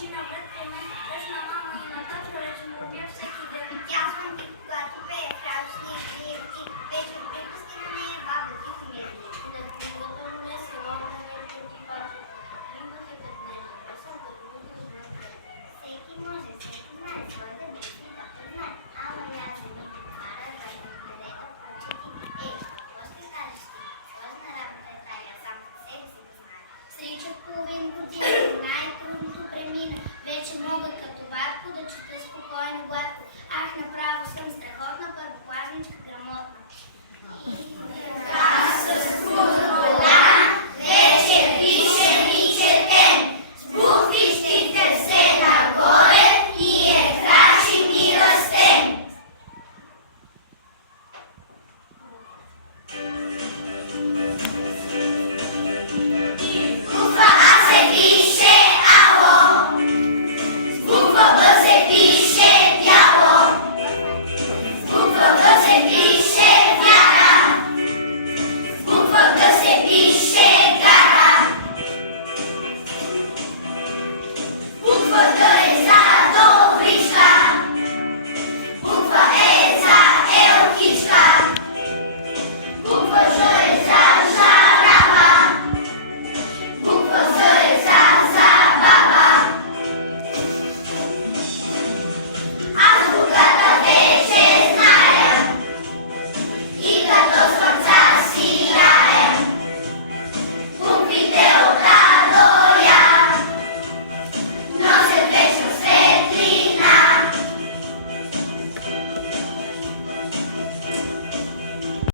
очи напред при мен, без на мама и на татко, леч мовя всеки ден. Казвам ти, когато пее в радост и вече приказки на нея, баба ти умира. На другото не се ломя на пъти пати. Имате петнежа, песен да другите знам пред. Всеки може, всеки знае своята близки, да знае. Ама аз не ми кара да ме където прочети. Какво ще кажеш ти? Сложна работа е тая, сам от себе си го знае. Сричах половин година, най-трудното премина. Вече мога като батко да чета спокойно, гладко. Ах, направо съм страхотна първокласничка.